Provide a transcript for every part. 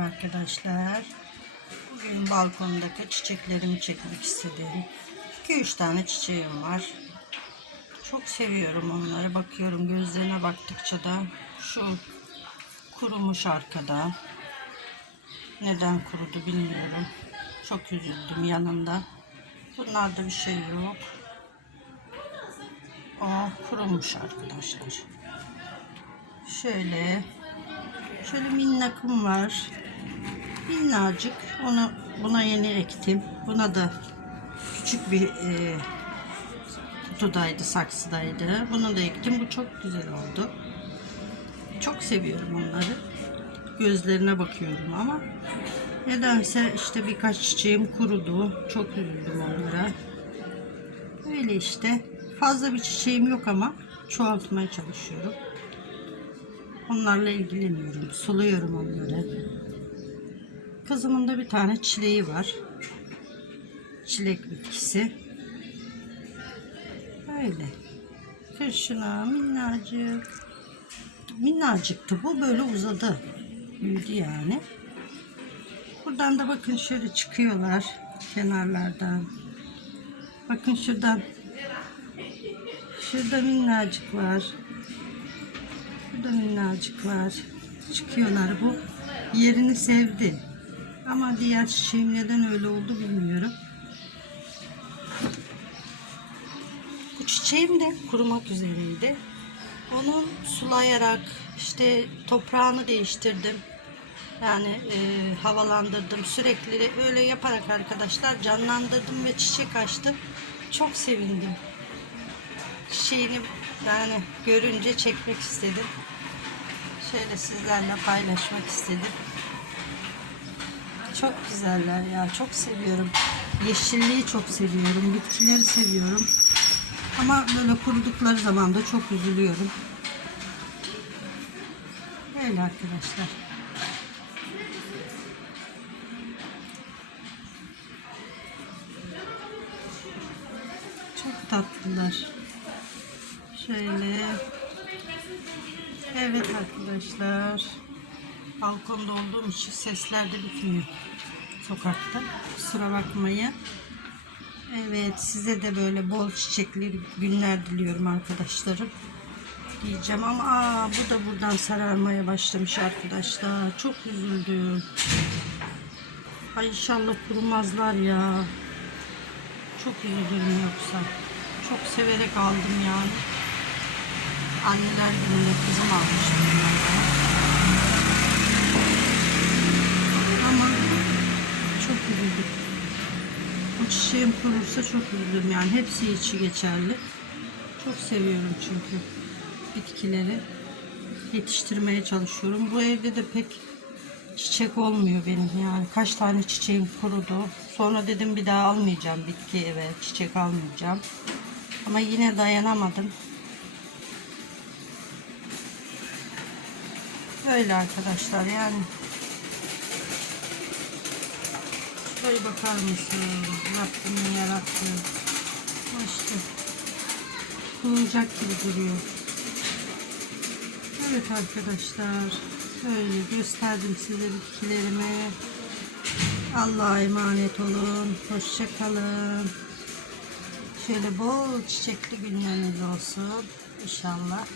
arkadaşlar. Bugün balkondaki çiçeklerimi çekmek istedim. 2-3 tane çiçeğim var. Çok seviyorum onları. Bakıyorum gözlerine baktıkça da şu kurumuş arkada. Neden kurudu bilmiyorum. Çok üzüldüm yanında. Bunlarda bir şey yok. O kurumuş arkadaşlar. Şöyle şöyle minnakım var. Minnacık. Onu buna yeni ektim. Buna da küçük bir e, kutudaydı, saksıdaydı. Bunu da ektim. Bu çok güzel oldu. Çok seviyorum onları. Gözlerine bakıyorum ama nedense işte birkaç çiçeğim kurudu. Çok üzüldüm onlara. Öyle işte. Fazla bir çiçeğim yok ama çoğaltmaya çalışıyorum. Onlarla ilgileniyorum. Suluyorum onları. Kızımın da bir tane çileği var. Çilek bitkisi. Öyle. Kışına minnacık. Minnacıktı bu. Böyle uzadı. Büyüdü yani. Buradan da bakın şöyle çıkıyorlar. Kenarlardan. Bakın şuradan. Şurada minnacık var. Burada minnacık var. Çıkıyorlar bu. Yerini sevdi. Ama diğer çiçeğim neden öyle oldu bilmiyorum. Bu çiçeğim de kurumak üzereydi. Onu sulayarak işte toprağını değiştirdim. Yani e, havalandırdım. Sürekli öyle yaparak arkadaşlar canlandırdım ve çiçek açtım. Çok sevindim. Çiçeğini yani görünce çekmek istedim. Şöyle sizlerle paylaşmak istedim. Çok güzeller ya. Çok seviyorum. Yeşilliği çok seviyorum. Bitkileri seviyorum. Ama böyle kurudukları zaman da çok üzülüyorum. Öyle arkadaşlar. Çok tatlılar. Şöyle. Evet arkadaşlar. Balkonda olduğum için sesler de bitmiyor. Sokakta. Kusura bakmayın. Evet size de böyle bol çiçekli günler diliyorum arkadaşlarım. Diyeceğim ama aa, bu da buradan sararmaya başlamış arkadaşlar. Çok üzüldüm. Ay inşallah kurumazlar ya. Çok üzülürüm yoksa. Çok severek aldım yani. Anneler gününde kızım almıştı bunlardan. Ama çok üzüldüm. Çiçeğim kurursa çok üzülürüm yani. Hepsi içi geçerli. Çok seviyorum çünkü bitkileri. Yetiştirmeye çalışıyorum. Bu evde de pek çiçek olmuyor benim yani. Kaç tane çiçeğim kurudu. Sonra dedim bir daha almayacağım bitki eve. Çiçek almayacağım. Ama yine dayanamadım. Öyle arkadaşlar yani. Şuraya bakar mısın? Rabbimin yarattığı. İşte. Kurulacak gibi duruyor. Evet arkadaşlar. Böyle gösterdim size bitkilerimi. Allah'a emanet olun. Hoşça kalın. Şöyle bol çiçekli günleriniz olsun. İnşallah.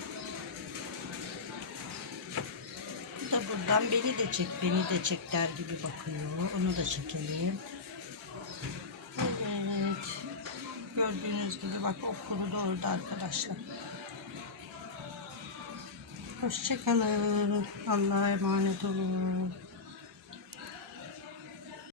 Buradan beni de çek, beni de çek der gibi bakıyor. Onu da çekelim. Evet. Gördüğünüz gibi bak o kurudu orada arkadaşlar. Hoşçakalın. Allah'a emanet olun.